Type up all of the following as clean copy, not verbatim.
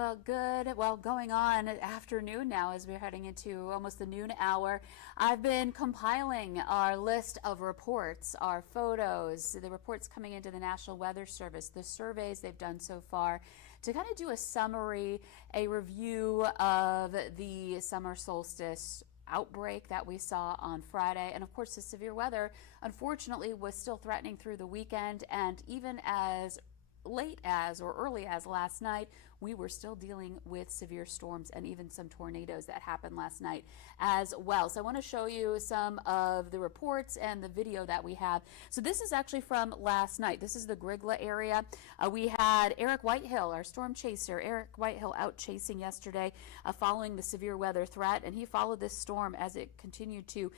Well, good. Well, going on afternoon now as we're heading into almost the noon hour. I've been compiling our list of reports, our photos, the reports coming into the National Weather Service, the surveys they've done so far, to kind of do a summary, a review of the summer solstice outbreak that we saw on Friday. And of course, the severe weather, unfortunately, was still threatening through the weekend, and even as late as or early as last night, we were still dealing with severe storms and even some tornadoes that happened last night as well. So I want to show you some of the reports and the video that we have. So this is actually from last night. This is the Grigla area. We had Eric Whitehill, our storm chaser, Eric Whitehill, out chasing yesterday following the severe weather threat, and he followed this storm as it continued to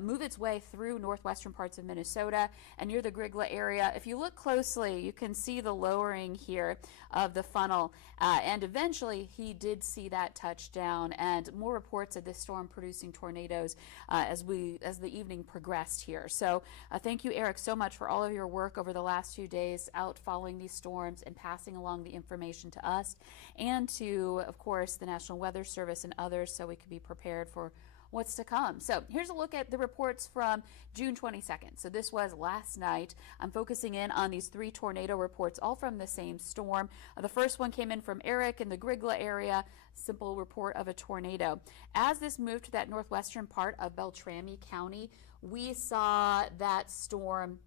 move its way through northwestern parts of Minnesota and near the Grigla area. If you look closely, you can see the lowering here of the funnel, and eventually he did see that touch down, and more reports of this storm producing tornadoes as the evening progressed here. So thank you, Eric, so much for all of your work over the last few days out following these storms and passing along the information to us and to, of course, the National Weather Service and others, so we could be prepared for what's to come. So here's a look at the reports from June 22nd. So this was last night. I'm focusing in on these 3 tornado reports, all from the same storm. The first one came in from Eric in the Grigla area. Simple report of a tornado. As this moved to that northwestern part of Beltrami County, we saw that storm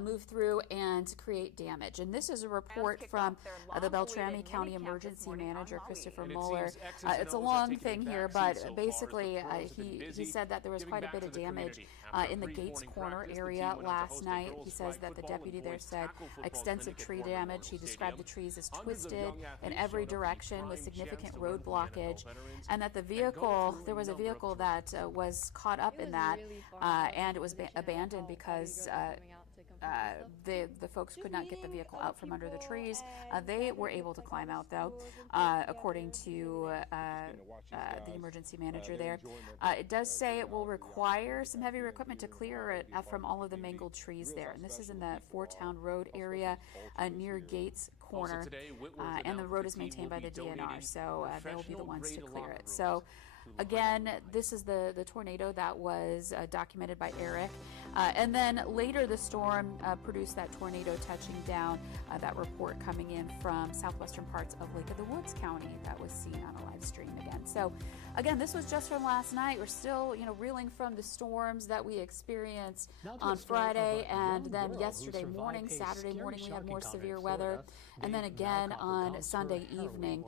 move through and create damage. And this is a report from the Beltrami County Emergency Manager, Christopher Mueller. It's a long thing here, but basically he said that there was quite a bit of damage in the Gates Corner area last night. He says that the deputy there said extensive tree damage. He described the trees as twisted in every direction with significant road blockage, and that there was a vehicle that was caught up in that, and it was abandoned because the folks could not get the vehicle out from under the trees. They were able to climb out, though, according to the emergency manager there. It does say it will require some heavier equipment to clear it from all of the mangled trees there. And this is in the Four Town Road area near Gates Corner. And the road is maintained by the DNR, so they will be the ones to clear it. So again, this is the tornado that was documented by Eric. And then later the storm produced that tornado touching down, that report coming in from southwestern parts of Lake of the Woods County that was seen on a live stream again. So again, this was just from last night. We're still, reeling from the storms that we experienced on Friday, and then yesterday morning, Saturday morning, we had more severe weather. And then again on Sunday evening,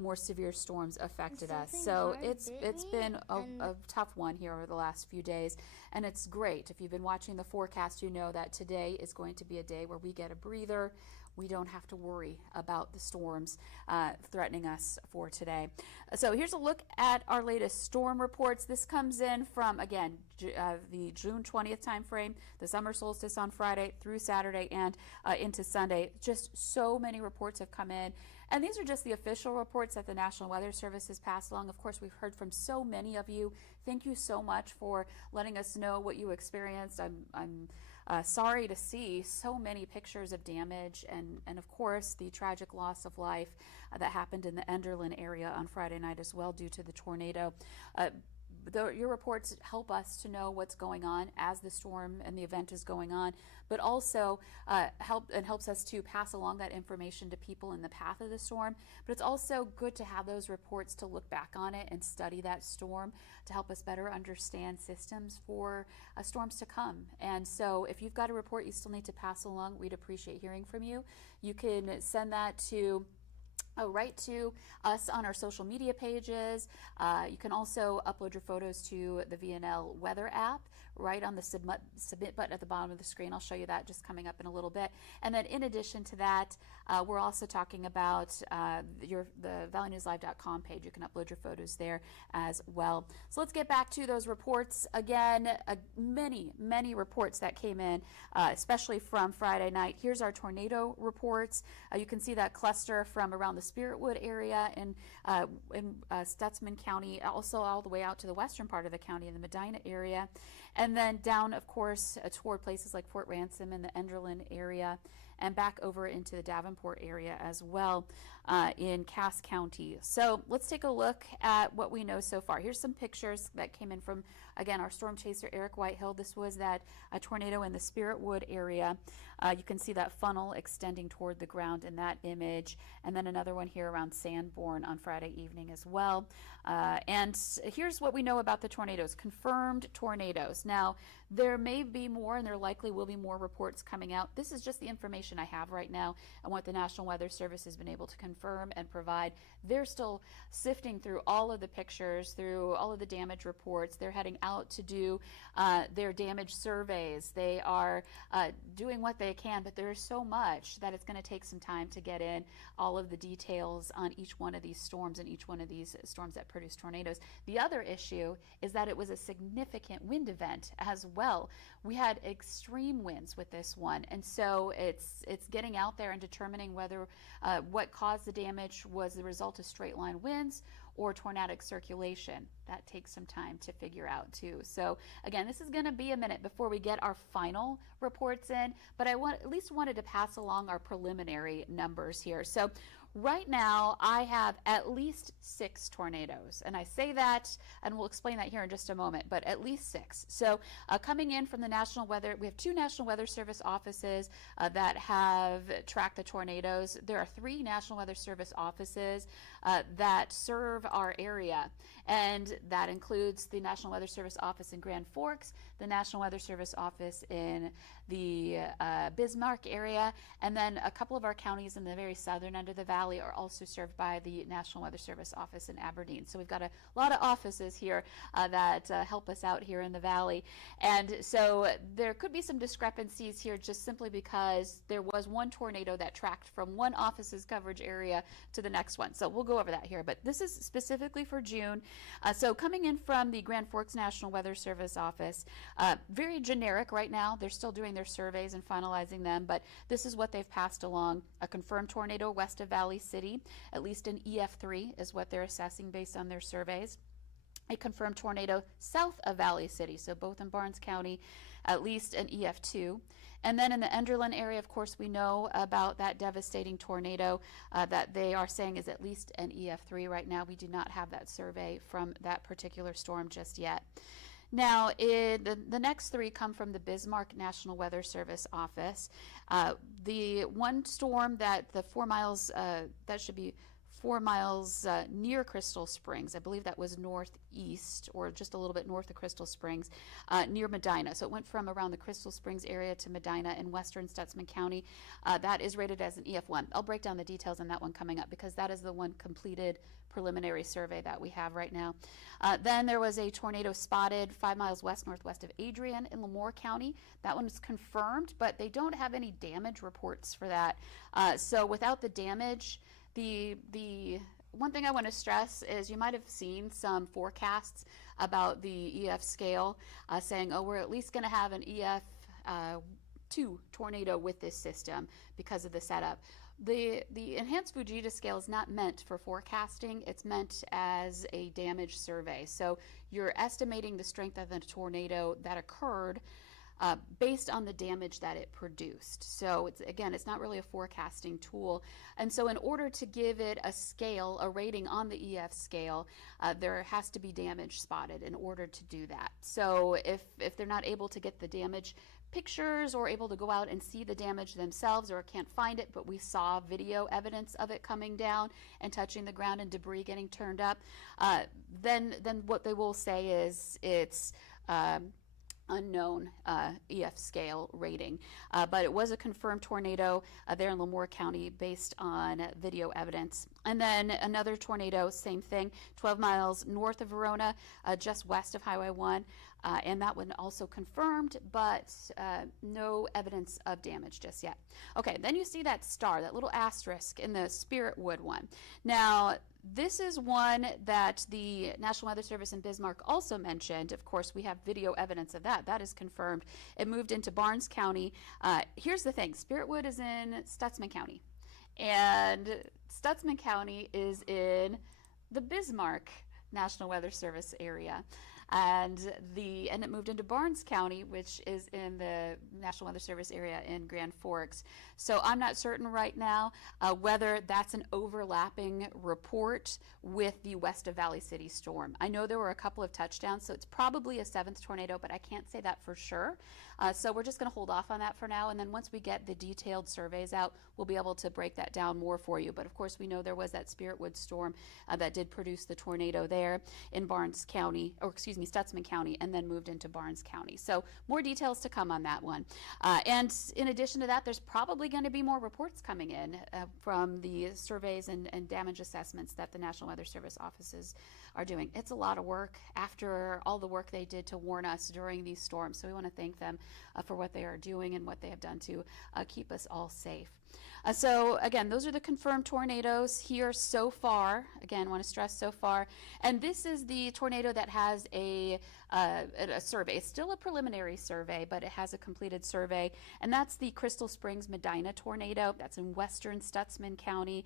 more severe storms affected us. So it's been a tough one here over the last few days, and it's great. If you've been watching the forecast, you know that today is going to be a day where we get a breather. We don't have to worry about the storms threatening us for today. So here's a look at our latest storm reports. This comes in from, again, the June 20th time frame, the summer solstice on Friday through Saturday and into Sunday. Just so many reports have come in, and these are just the official reports that the National Weather Service has passed along. Of course, we've heard from so many of you. Thank you so much for letting us know what you experienced. I'm sorry to see so many pictures of damage and of course the tragic loss of life that happened in the Enderlin area on Friday night as well due to the tornado. Your reports help us to know what's going on as the storm and the event is going on, but also helps us to pass along that information to people in the path of the storm. But it's also good to have those reports to look back on it and study that storm to help us better understand systems for storms to come. And so if you've got a report you still need to pass along, we'd appreciate hearing from you. You can send that to right to us on our social media pages. You can also upload your photos to the VNL weather app right on the submit button at the bottom of the screen. I'll show you that just coming up in a little bit. And then in addition to that, we're also talking about the valleynewslive.com page. You can upload your photos there as well. So let's get back to those reports. Again, many reports that came in, especially from Friday night. Here's our tornado reports. You can see that cluster from around the Spiritwood area in Stutzman County, also all the way out to the western part of the county in the Medina area, and then down, of course, toward places like Fort Ransom and the Enderlin area. and back over into the Davenport area as well in Cass County. So let's take a look at what we know so far. Here's some pictures that came in from, again, our storm chaser Eric Whitehill. This was that tornado in the Spirit Wood area. You can see that funnel extending toward the ground in that image, and then another one here around Sanborn on Friday evening as well. And here's what we know about the tornadoes, confirmed tornadoes. Now, there may be more, and there likely will be more reports coming out. This is just the information I have right now and what the National Weather Service has been able to confirm and provide. They're still sifting through all of the pictures, through all of the damage reports. They're heading out to do their damage surveys. They are doing what they can, but there is so much that it's going to take some time to get in all of the details on each one of these storms and each one of these storms that produce tornadoes. The other issue is that it was a significant wind event as well. We had extreme winds with this one, and so it's getting out there and determining whether what caused the damage was the result of straight line winds or tornadic circulation. That takes some time to figure out too. So again, this is going to be a minute before we get our final reports in, but I at least wanted to pass along our preliminary numbers here. So right now, I have at least 6 tornadoes, and I say that, and we'll explain that here in just a moment, but at least 6. So coming in from the National Weather, we have 2 National Weather Service offices that have tracked the tornadoes. There are 3 National Weather Service offices that serve our area, and that includes the National Weather Service office in Grand Forks, the National Weather Service office in the Bismarck area, and then a couple of our counties in the very southern end of the valley are also served by the National Weather Service office in Aberdeen. So we've got a lot of offices here that help us out here in the valley. And so there could be some discrepancies here just simply because there was one tornado that tracked from one office's coverage area to the next one. So we'll go over that here, but this is specifically for June. So coming in from the Grand Forks National Weather Service office, very generic right now. They're still doing their surveys and finalizing them, but this is what they've passed along. A confirmed tornado west of Valley City, at least an EF3 is what they're assessing based on their surveys. A confirmed tornado south of Valley City, so both in Barnes County, at least an EF2. And then in the Enderlin area, of course, we know about that devastating tornado that they are saying is at least an EF3 right now. We do not have that survey from that particular storm just yet. Now, the next 3 come from the Bismarck National Weather Service office. The one storm that the 4 miles, that should be 4 miles near Crystal Springs, I believe that was northeast or just a little bit north of Crystal Springs, near Medina. So it went from around the Crystal Springs area to Medina in western Stutsman County. That is rated as an EF1. I'll break down the details on that one coming up because that is the one completed preliminary survey that we have right now. Then there was a tornado spotted 5 miles west-northwest of Adrian in Lemoore County. That one was confirmed, but they don't have any damage reports for that. So without the damage, the one thing I want to stress is you might have seen some forecasts about the EF scale saying, oh, we're at least going to have an EF2 tornado with this system because of the setup. The enhanced Fujita scale is not meant for forecasting. It's meant as a damage survey. So you're estimating the strength of the tornado that occurred based on the damage that it produced. So it's not really a forecasting tool. And so in order to give it a scale, a rating on the EF scale, there has to be damage spotted in order to do that. So if they're not able to get the damage pictures or able to go out and see the damage themselves or can't find it, but we saw video evidence of it coming down and touching the ground and debris getting turned up, then what they will say is it's unknown EF scale rating, but it was a confirmed tornado there in Lemoore County based on video evidence. And then another tornado, same thing, 12 miles north of Verona, just west of Highway 1, and that one also confirmed, but no evidence of damage just yet. Okay, then you see that star, that little asterisk in the Spirit Wood one. Now, this is one that the National Weather Service in Bismarck also mentioned. Of course, we have video evidence of that. That is confirmed. It moved into Barnes County. Here's the thing. Spirit Wood is in Stutsman County, and Stutsman County is in the Bismarck National Weather Service area. and it moved into Barnes County, which is in the National Weather Service area in Grand Forks. So I'm not certain right now whether that's an overlapping report with the west of Valley City storm. I know there were a couple of touchdowns, so it's probably a 7th tornado, but I can't say that for sure. So we're just going to hold off on that for now, and then once we get the detailed surveys out, we'll be able to break that down more for you. But of course, we know there was that Spiritwood storm that did produce the tornado there in Barnes County, or excuse me, Stutzman County, and then moved into Barnes County. So more details to come on that one. And in addition to that, there's probably going to be more reports coming in from the surveys and damage assessments that the National Weather Service offices are doing. It's a lot of work after all the work they did to warn us during these storms. So we want to thank them for what they are doing and what they have done to keep us all safe. So again, those are the confirmed tornadoes here so far. Again, I want to stress so far. And this is the tornado that has a survey. It's still a preliminary survey, but it has a completed survey. And that's the Crystal Springs Medina tornado. That's in western Stutzman County.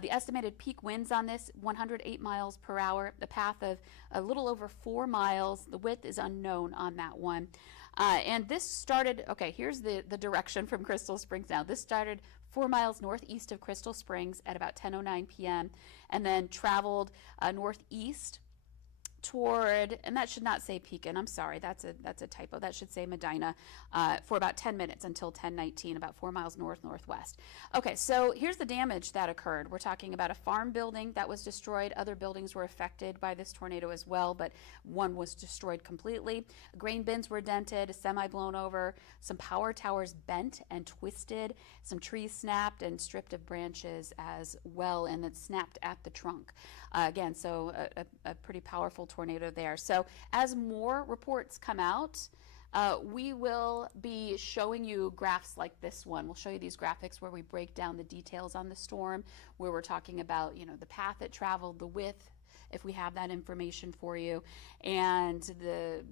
The estimated peak winds on this, 108 miles per hour. The path of a little over 4 miles. The width is unknown on that one. And this started, okay, here's the direction from Crystal Springs now. This started 4 miles northeast of Crystal Springs at about 10:09 p.m. and then traveled northeast toward, and that should not say Pekin, I'm sorry, that's a typo, that should say Medina, for about 10 minutes until 10:19, about 4 miles northwest. Okay, so here's the damage that occurred. We're talking about a farm building that was destroyed. Other buildings were affected by this tornado as well, but one was destroyed completely. Grain bins were dented, a semi blown over, some power towers bent and twisted, some trees snapped and stripped of branches as well, and it snapped at the trunk. Again, so a pretty powerful tornado there. So as more reports come out, we will be showing you graphs like this one. We'll show you these graphics where we break down the details on the storm, where we're talking about, you know, the path it traveled, the width, if we have that information for you, and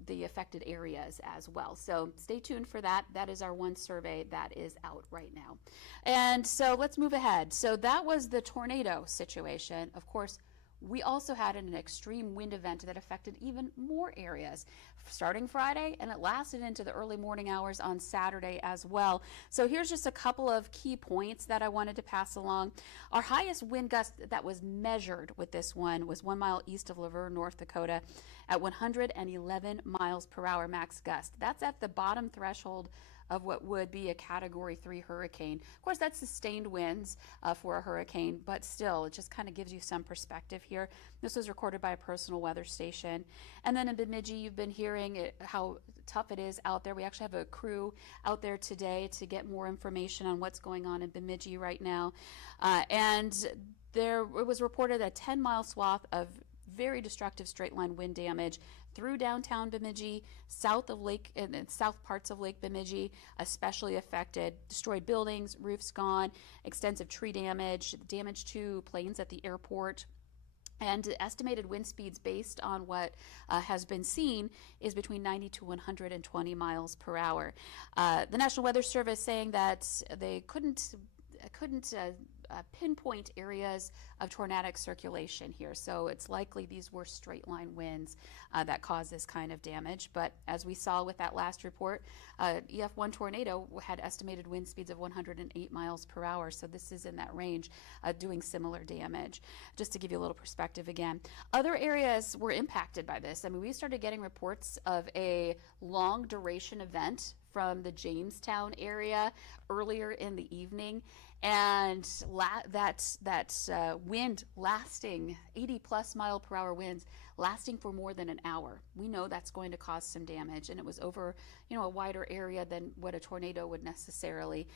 the affected areas as well. So stay tuned for that. That is our one survey that is out right now. And so let's move ahead. So that was the tornado situation. Of course, we also had an extreme wind event that affected even more areas starting Friday, and it lasted into the early morning hours on Saturday as well. So here's just a couple of key points that I wanted to pass along. Our highest wind gust that was measured with this one was 1 mile east of Laverne, North Dakota at 111 miles per hour max gust. That's at the bottom threshold of what would be a Category 3 hurricane. Of course, that's sustained winds for a hurricane, but still, it just kind of gives you some perspective here. This was recorded by a personal weather station. And then in Bemidji, you've been hearing how tough it is out there. We actually have a crew out there today to get more information on what's going on in Bemidji right now. And it was reported a 10-mile swath of very destructive straight line wind damage through downtown Bemidji, south parts of Lake Bemidji, especially affected. Destroyed buildings, roofs gone, extensive tree damage to planes at the airport. And estimated wind speeds based on what has been seen is between 90 to 120 miles per hour. The National Weather Service saying that they couldn't pinpoint areas of tornadic circulation here. So it's likely these were straight line winds that caused this kind of damage. But as we saw with that last report, EF1 tornado had estimated wind speeds of 108 miles per hour. So this is in that range doing similar damage. Just to give you a little perspective again. Other areas were impacted by this. I mean, we started getting reports of a long duration event from the Jamestown area earlier in the evening, and that wind lasting 80 plus mile per hour winds lasting for more than an hour. We know that's going to cause some damage, and it was over, you know, a wider area than what a tornado would necessarily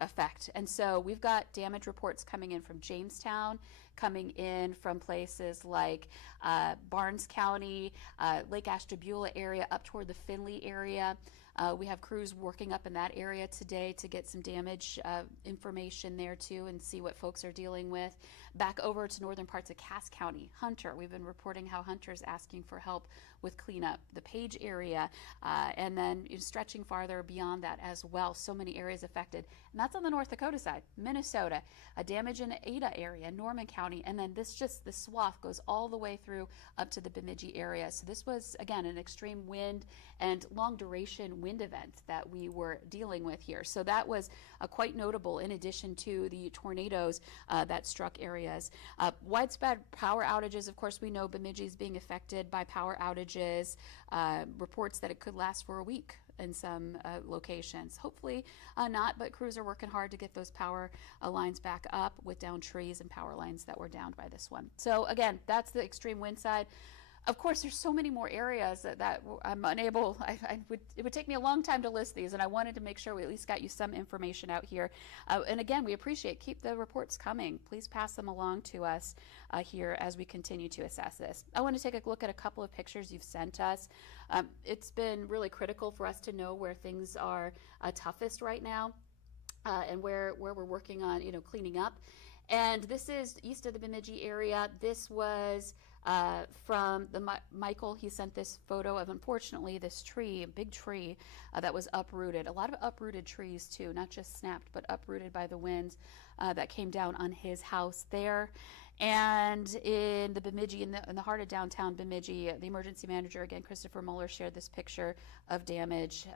affect. And so we've got damage reports coming in from Jamestown, coming in from places like Barnes County, Lake Ashtabula area, up toward the Findlay area. We have crews working up in that area today to get some damage information there too and see what folks are dealing with. Back over to northern parts of Cass County, Hunter. We've been reporting how Hunter's asking for help with cleanup. The Page area, and then stretching farther beyond that as well. So many areas affected. And that's on the North Dakota side. Minnesota, a damage in the Ada area, Norman County, and then this swath goes all the way through up to the Bemidji area. So this was, again, an extreme wind and long duration wind event that we were dealing with here. So that was quite notable in addition to the tornadoes that struck areas. Widespread power outages, of course, we know Bemidji is being affected by power outages, reports that it could last for a week in some locations. Hopefully not, but crews are working hard to get those power lines back up with downed trees and power lines that were downed by this one. So again, that's the extreme wind side. Of course, there's so many more areas that I'm unable, it would take me a long time to list these, and I wanted to make sure we at least got you some information out here. And again, we appreciate, keep the reports coming. Please pass them along to us here as we continue to assess this. I want to take a look at a couple of pictures you've sent us. It's been really critical for us to know where things are toughest right now and where we're working on, cleaning up. And this is east of the Bemidji area. This was from Michael. He sent this photo of, unfortunately, this tree, a big tree that was uprooted. A lot of uprooted trees too, not just snapped, but uprooted by the winds that came down on his house there. And in the Bemidji, in the heart of downtown Bemidji, the emergency manager, again, Christopher Muller, shared this picture of damage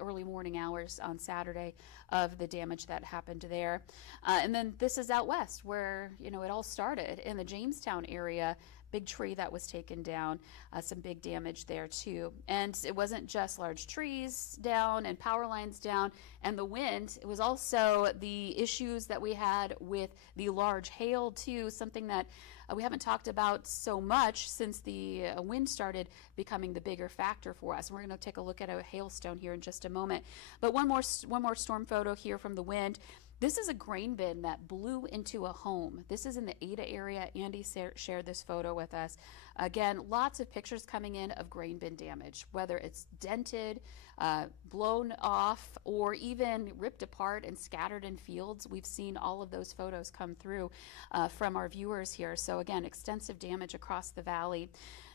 early morning hours on Saturday of the damage that happened there. And then this is out west where, it all started in the Jamestown area. Big tree that was taken down, some big damage there too. And it wasn't just large trees down and power lines down and the wind, it was also the issues that we had with the large hail too, something that we haven't talked about so much since the wind started becoming the bigger factor for us. And we're going to take a look at a hailstone here in just a moment. But one more storm photo here from the wind. This is a grain bin that blew into a home. This is in the Ada area. Andy shared this photo with us. Again, lots of pictures coming in of grain bin damage, whether it's dented, blown off, or even ripped apart and scattered in fields. We've seen all of those photos come through from our viewers here. So again, extensive damage across the valley.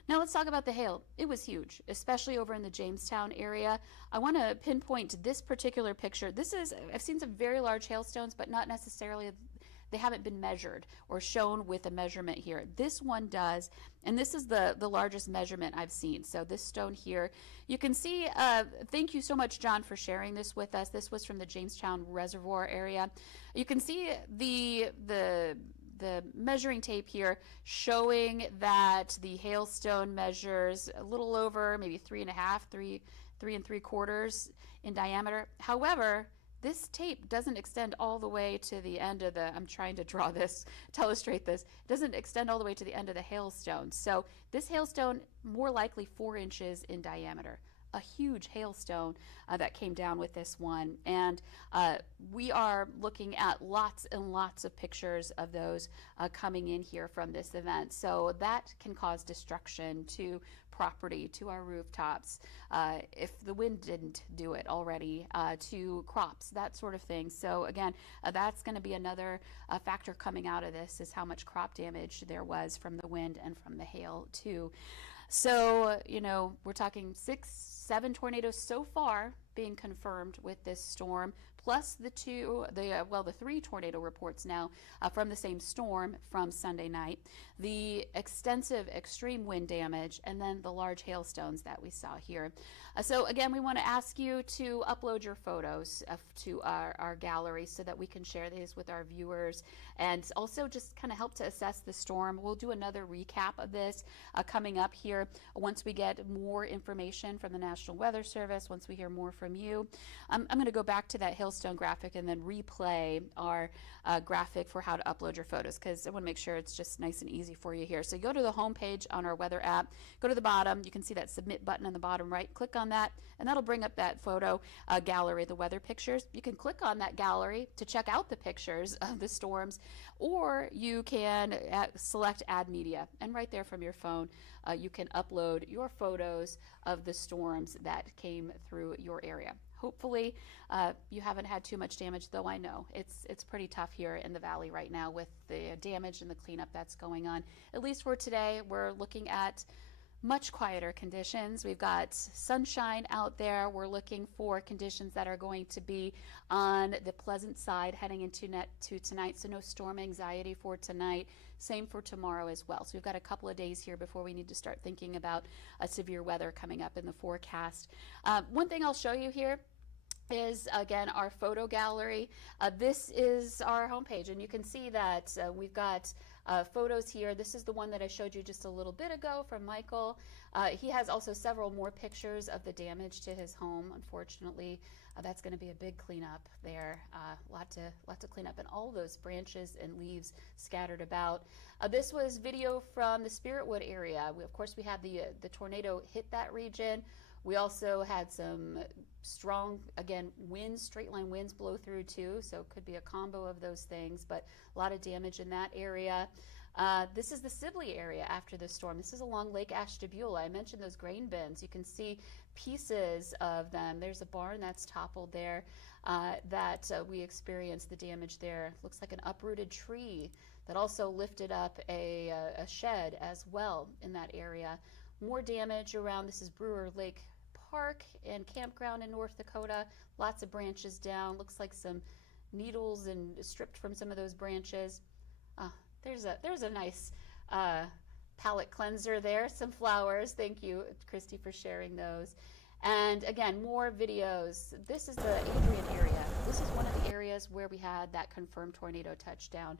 Now let's talk about the hail. It was huge, especially over in the Jamestown area. I want to pinpoint this particular picture. I've seen some very large hailstones, but not necessarily, they haven't been measured or shown with a measurement here. This one does, and this is the largest measurement I've seen. So this stone here, you can see, thank you so much, John, for sharing this with us. This was from the Jamestown Reservoir area. You can see the measuring tape here showing that the hailstone measures a little over maybe 3 3/4 in diameter. However, this tape doesn't extend all the way to the end of I'm trying to draw this to illustrate this, it doesn't extend all the way to the end of the hailstone. So this hailstone more likely 4 inches in diameter. A huge hailstone that came down with this one, and we are looking at lots and lots of pictures of those coming in here from this event. So that can cause destruction to property, to our rooftops, if the wind didn't do it already, to crops, that sort of thing. So again, that's going to be another factor coming out of this, is how much crop damage there was from the wind and from the hail too. So, we're talking 6, 7 tornadoes so far being confirmed with this storm, plus the 3 tornado reports now from the same storm from Sunday night, the extensive extreme wind damage, and then the large hailstones that we saw here. So again, we want to ask you to upload your photos to our gallery so that we can share these with our viewers, and also just kind of help to assess the storm. We'll do another recap of this coming up here once we get more information from the National Weather Service, once we hear more from you. I'm going to go back to that hailstone Yellowstone graphic and then replay our graphic for how to upload your photos, because I want to make sure it's just nice and easy for you here. So go to the home page on our weather app, go to the bottom, you can see that submit button on the bottom right, click on that, and that'll bring up that photo gallery, the weather pictures. You can click on that gallery to check out the pictures of the storms, or you can select add media, and right there from your phone you can upload your photos of the storms that came through your area. Hopefully you haven't had too much damage, though I know it's pretty tough here in the valley right now with the damage and the cleanup that's going on. At least for today, we're looking at much quieter conditions. We've got sunshine out there. We're looking for conditions that are going to be on the pleasant side heading into tonight, so no storm anxiety for tonight. Same for tomorrow as well. So we've got a couple of days here before we need to start thinking about severe weather coming up in the forecast. One thing I'll show you here is, again, our photo gallery. This is our homepage, and you can see that we've got photos here. This is the one that I showed you just a little bit ago from Michael. He has also several more pictures of the damage to his home. Unfortunately, that's going to be a big cleanup there. Lot to clean up, and all those branches and leaves scattered about. This was video from the Spiritwood area. Of course, we had the tornado hit that region. We also had some strong, again, winds, straight line winds blow through too, so it could be a combo of those things, but a lot of damage in that area. This is the Sibley area after the storm. This is along Lake Ashtabula. I mentioned those grain bins. You can see pieces of them. There's a barn that's toppled there that we experienced the damage there. Looks like an uprooted tree that also lifted up a shed as well in that area. More damage around, this is Brewer Lake Park and Campground in North Dakota. Lots of branches down. Looks like some needles and stripped from some of those branches. There's a nice palette cleanser there. Some flowers. Thank you, Christy, for sharing those. And again, more videos. This is the Adrian area. This is one of the areas where we had that confirmed tornado touchdown.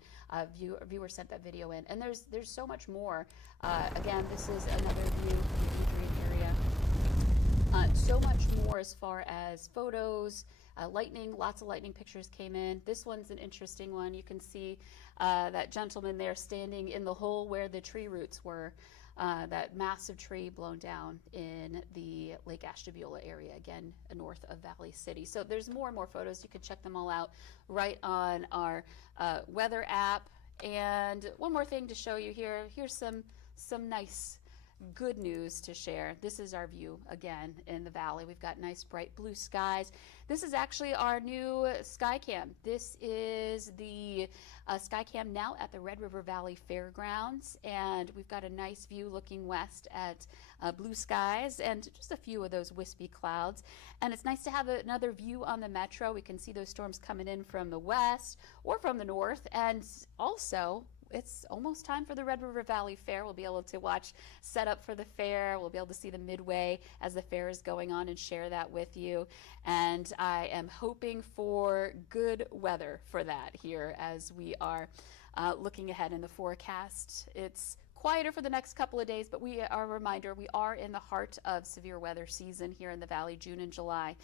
Viewer sent that video in, and there's so much more. Again, this is another view of the Adrian area. So much more as far as photos, lightning. Lots of lightning pictures came in. This one's an interesting one. You can see that gentleman there standing in the hole where the tree roots were. That massive tree blown down in the Lake Ashtabula area, again, north of Valley City. So there's more and more photos. You can check them all out right on our weather app. And one more thing to show you here. Here's some nice good news to share. This is our view again in the valley. We've got nice bright blue skies. This is actually our new Skycam. This is the Skycam now at the Red River Valley Fairgrounds, and we've got a nice view looking west at blue skies and just a few of those wispy clouds. And it's nice to have another view on the metro. We can see those storms coming in from the west or from the north, and also it's almost time for the Red River Valley Fair. We'll be able to watch set up for the fair. We'll be able to see the midway as the fair is going on and share that with you. And I am hoping for good weather for that here as we are looking ahead in the forecast. It's quieter for the next couple of days, but we are a reminder we are in the heart of severe weather season here in the valley, June and July.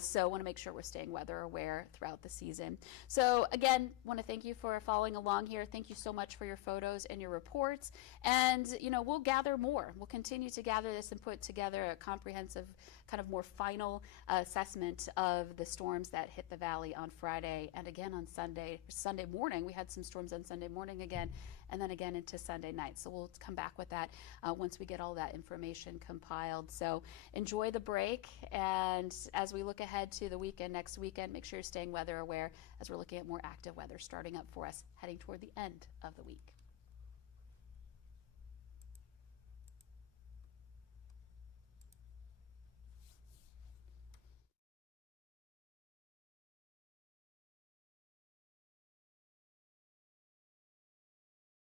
So I want to make sure we're staying weather aware throughout the season. So again, want to thank you for following along here. Thank you so much for your photos and your reports. And we'll gather more. We'll continue to gather this and put together a comprehensive, kind of more final assessment of the storms that hit the valley on Friday and again on Sunday morning. We had some storms on Sunday morning again, and then again into Sunday night. So we'll come back with that once we get all that information compiled. So enjoy the break, and as we look ahead to the weekend, next weekend, make sure you're staying weather aware as we're looking at more active weather starting up for us heading toward the end of the week.